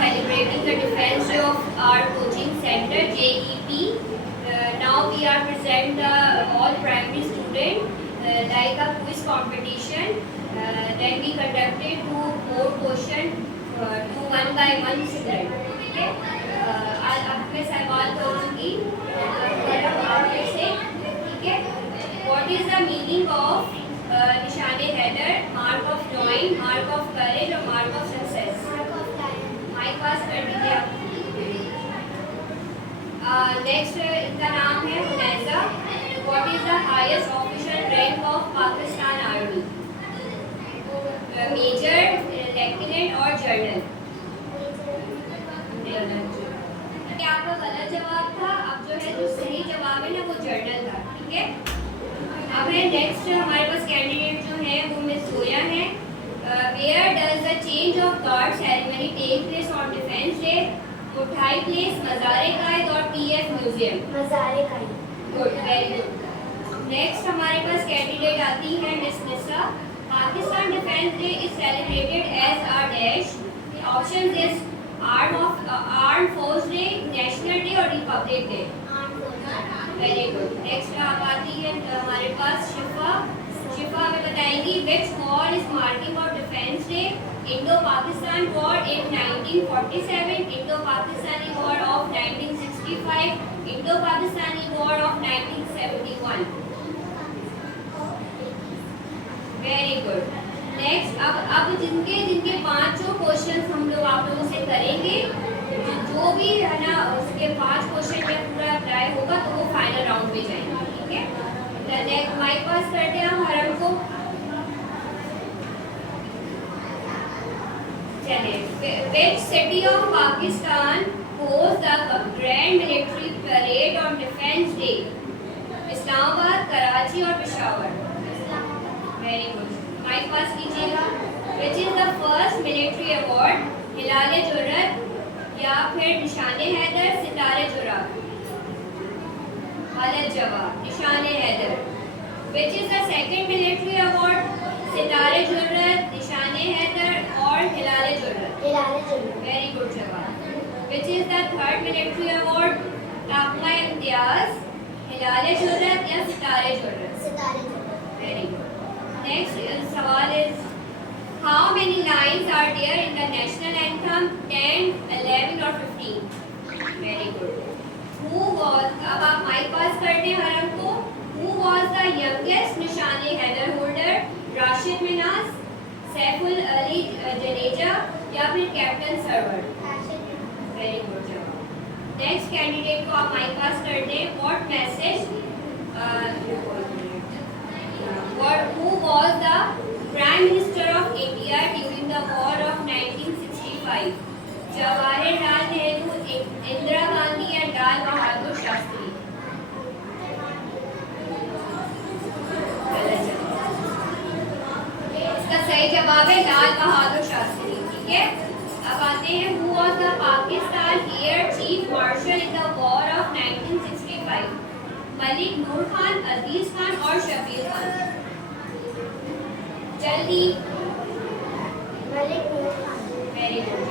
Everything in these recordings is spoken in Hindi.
celebrating the Defense Day of our coaching center, JEP. Now we are present all primary students like a quiz competition. Then we conducted 2 more questions to one by one student. ठीक है, अब मैं सवाल करूँगी आपसे, ठीक है. What is the meaning of Nishane Haider, mark of drawing, mark of courage और mark of success? Mike pass कर दीजिए आप. नेक्स्ट इनका नाम है Hunaiza. What is the highest official rank of Pakistan army? Major, lieutenant और जनरल. क्या आपका गलत जवाब था? अब जो है जो सही जवाब है ना वो जनरल था. ठीक है, अब है नेक्स्ट हमारे पास कैंडिडेट जो है वो मिस जोया है. Where does the change of guard ceremony take place on defence day? मुठाई प्लेस, मज़ारे कायद और PF museum. Mazare Quaid. Good, very good. Next हमारे पास कैंडिडेट आती है miss Nisa. Pakistan defence day is celebrated as a dash. Option is arm force day, national day और republic day. Very good. Next आप आती है हमारे पास शिफा. शिफा हमें बताएंगी which war is marking of defence day? Indo Pakistan war in 1947, Indo Pakistani war of 1965, Indo Pakistani war of 1971. Very good. Next अब जिनके 5 क्वेश्चन हम लोग आप लोगों से करेंगे, जो भी है ना उसके 5 क्वेश्चन में पूरा अप्लाई होगा तो वो फाइनल राउंड में जाएंगे. ठीक है, नेक्स्ट माइक पास करते हैं हम हरम को. चलिए, which city of Pakistan host the grand military parade on defence day? Islamabad, Karachi और Peshawar. Very good. Mike pass कीजिएगा. Which is the first military award? Hilal Jurrat या फिर निशाने हैदर, सितारे जुराब? गलत जवाब, Nishane Haider. Which is the second military award? Sitare Jurrat, निशाने हैदर और हिलाल जुर्रत. वेरी गुड जवाब. Which is the third military award? Tamgha Imtiaz, Hilal Jurrat या Sitare Jurrat? Very good. Next सवाल is how many lines are there in the national anthem? 10, 11 और 15? Very good. Who was, अब आप माइक पास करते हैं हरम को. Who was the youngest निशाने हैदर होल्डर? राशिद मिनाज, सैफुल अली जडेजा या फिर कैप्टन सरवर? वेरी गुड जवाब. नेक्स्ट कैंडिडेट को आप माइक पास कर दें. What message who was the Prime Minister of India during the War of 1965? Jawaharlal Nehru, Indira Gandhi या लाल बहादुर शास्त्री? इसका सही जवाब है लाल बहादुर शास्त्री. ठीक है, अब आते हैं who was the Pakistan Air Chief Marshal in the War of 1965? Malik नूर खान, अजीज खान और शबीर खान? जल्दी. Very good.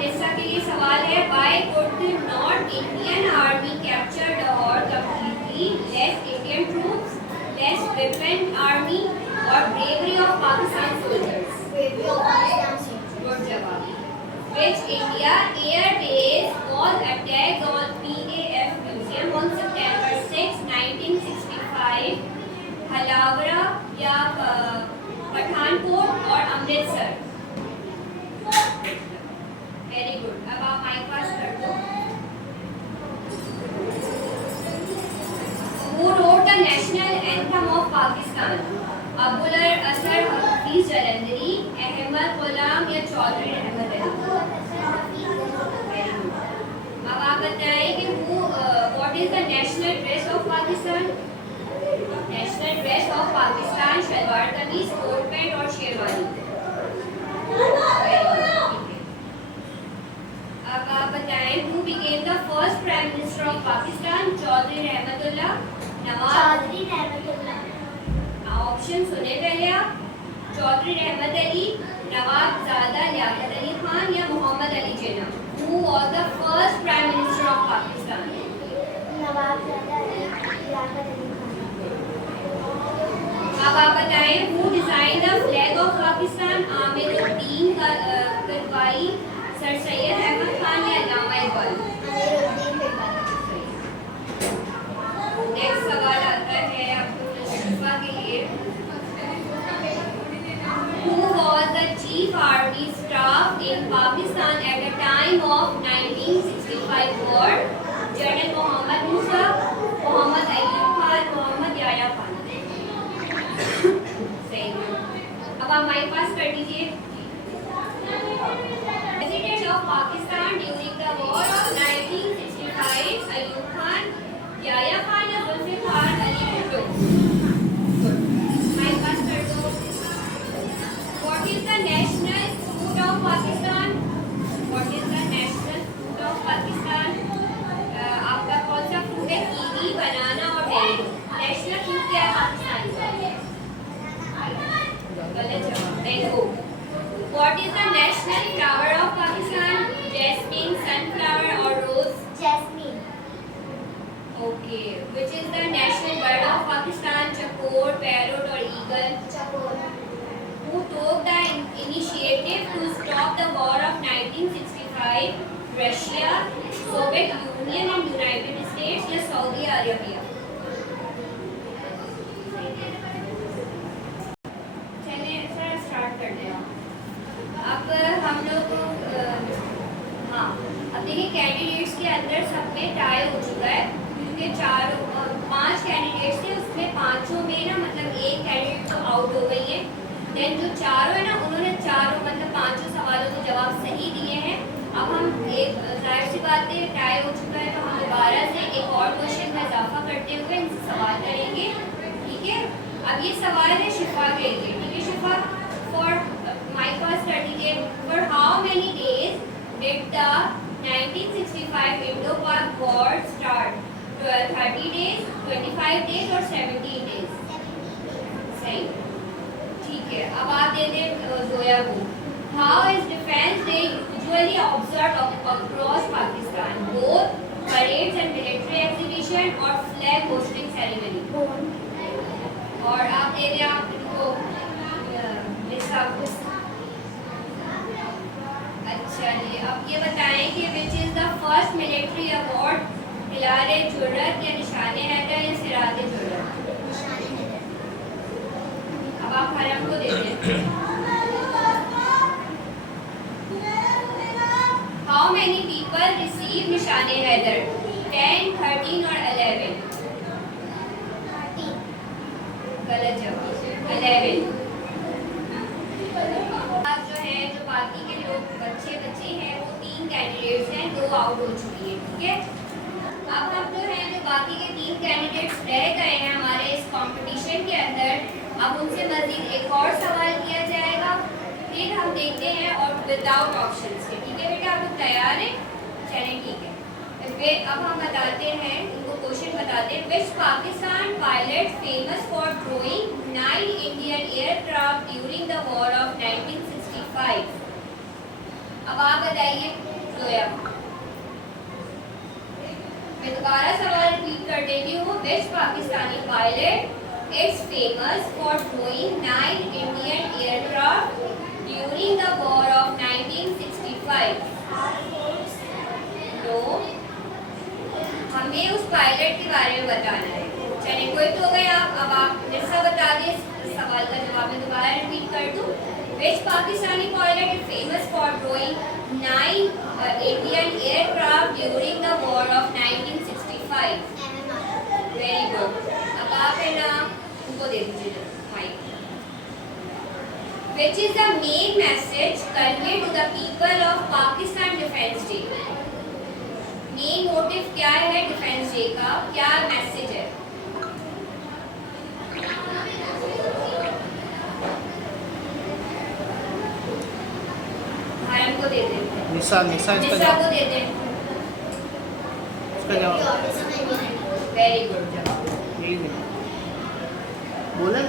जैसा कि ये सवाल है, why could not Indian Army capture Lahore completely? Less Indian troops, less weapon army और bravery of Pakistan soldiers? Good जवाब. Which India air base was attacked on PAF museum on September 6, 1965? हलावरा या पठानकोट और अमृतसर? Very good. अब आप माइक पास कर दो. Who wrote the national anthem of Pakistan? Abul असर हफीज जलंधरी, अहमद गुलाम या चौधरी रहमत अली? Very good. अब आप बताएं कि what is the national dress of Pakistan? National dress of Pakistan shalwar kameez, coat pant और शेरवानी. अब आप बताएं who became the first Prime Minister of Pakistan? Chaudhary रहमतुल्लाह, नवाब. ऑप्शन सुने पहले आप. चौधरी रहमत अली, नवाब ज़ादा लियाकत अली खान या Mohammad in Pakistan at the time of 1965 war? General Muhammad Musa, Muhammad Ayyub Khan, Muhammad Yahya Khan. सही। अब आप माइक पास कर दीजिए। President of Pakistan during the war of 1965, Ayyub Khan, Yahya Khan या जुल्फिकार अली भुट्टो। माइक पास कर दो। What is the national food of Pakistan? What is the national food of Pakistan? आपका कौन सा फूड है? कीवी, बनाना और बेरी। नेशनल फूड क्या है पाकिस्तान का? गलत जवाब। Mango. What is the national flower of Pakistan? Jasmine, sunflower or rose? Jasmine. Okay. Which is the national bird of Pakistan? Chakor, parrot or eagle? Chakor. Who took the initiative to stop the war of 1965? Russia, Soviet Union and United States या Saudi Arabia? चलिए सर स्टार्ट करते हैं। अब हम लोग हाँ अब देखिए कैंडिडेट्स के अंदर सब में टाई हो चुका है क्योंकि 5 कैंडिडेट्स थे, उसमें 5 में ना मतलब एक कैंडिडेट तो आउट हो गई है। देन जो 4 है ना उन्होंने 4 मतलब 5 सवालों के जवाब सही दिए हैं। अब हम एक जाहिर सी बात है टाई हो चुका है तो हम दोबारा से एक और क्वेश्चन में इजाफा करते हुए इनसे सवाल करेंगे। ठीक है, अब ये सवाल है शिफा के लिए। ठीक है शिफा, फॉर माइक पास कर दीजिए। For how many days did the 1965 Indo Pak war start? 30 days, 25 days और 17 डेज? सही। ठीक है, अब आप दे दें जोया को। How is defence day usually observed across Pakistan? Both parades and military exhibition और फ्लैग होस्टिंग सेरेमनी? और आप दे दें आप इनको अच्छा जी, अब ये बताएं कि which is the first military award? Hilal Jurrat या निशाने हैदर या सिराज जुर्रत? अब आप हरम को दे दें। हाउ मेनी पीपल रिसीव निशाने हैदर? 10, 13 और 11? गलत जवाब, 11। अब जो है जो बाकी के लोग बच्चे हैं वो 3 कैंडिडेट्स हैं, 2 आउट हो चुकी है। ठीक है, अब हम जो है जो बाकी के 3 कैंडिडेट्स रह गए हैं हमारे इस कंपटीशन के अंदर, अब उनसे मजीद एक और सवाल किया जाएगा, फिर हम देखते हैं और विदाउट ऑप्शंस के। ठीक है बेटा, आप लोग तैयार हैं? चलें ठीक है। अब हम बताते हैं, इनको क्वेश्चन बताते हैं। Which Pakistan pilot famous for downing 9 Indian aircraft during the war of 1965? अब आप बताइए जोया। मैं दोबारा सवाल रिपीट कर देती हूँ। Which Pakistani pilot is famous for downing 9 Indian aircraft during the war of 1965? No, हमें उस पायलट के बारे में बताना है। चलिए कोई तो हो गया। अब आप निशा बता दें सवाल का जवाब। मैं दोबारा रिपीट कर दूं। Which Pakistani pilot is famous for downing 9 Indian aircraft during the war of 1965? Very good. अब आप है ना उनको दे दीजिए mike. Which is the main message convey to the people of Pakistan defence day? Main motive क्या है डिफेंस डे का? क्या मैसेज है? भारत को दे दें। निशा को दे दें। इसका जवाब वेरी गुड जवाब। बोला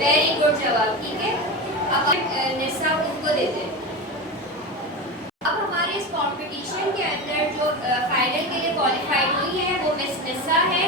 वेरी गुड जवाब। ठीक है, अब निशा उनको दे दें। अब हमारे इस कंपटीशन के अंदर जो फाइनल के लिए क्वालिफाइड हुई है वो मिस निशा है